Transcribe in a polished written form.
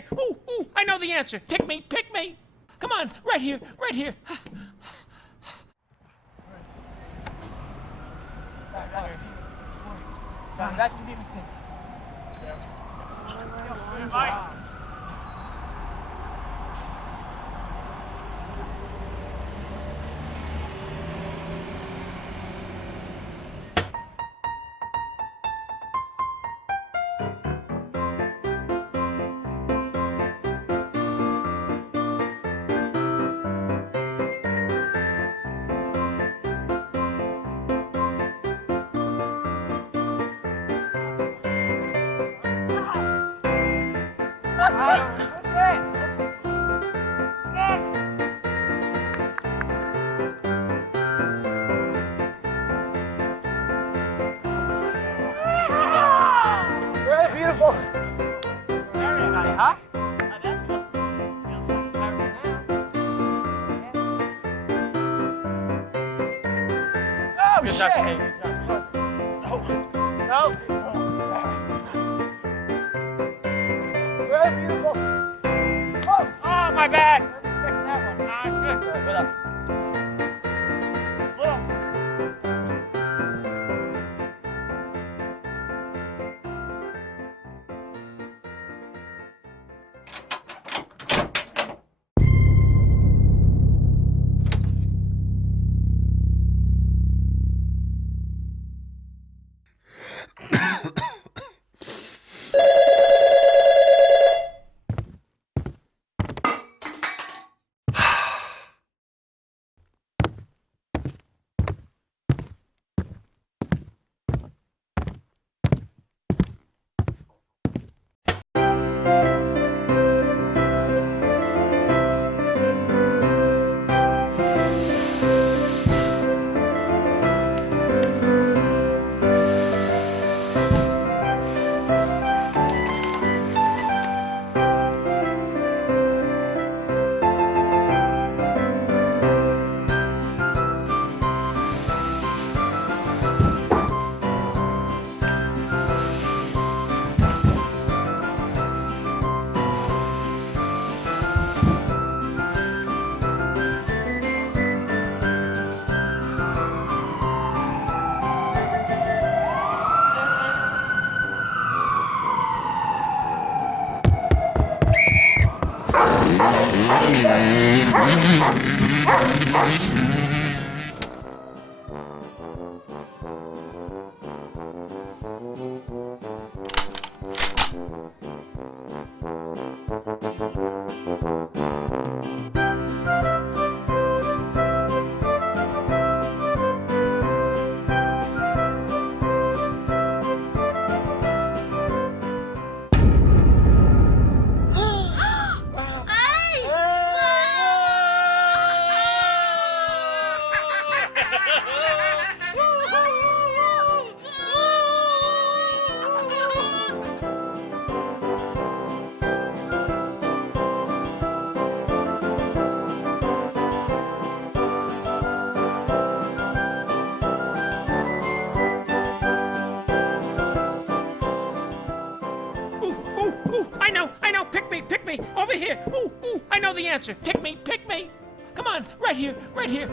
here. Ooh, ooh, I know the answer. Pick me, pick me. Come on, right here, right here. That can be a mistake. Very beautiful. Very nice, huh? Oh, Good shit! job, Kate. Good job. No. Very beautiful. Oh, my bad. Let me fix that one. Good. Good up. Pick me, over here. Ooh, ooh, I know the answer. Pick me, pick me. Come on, right here, right here.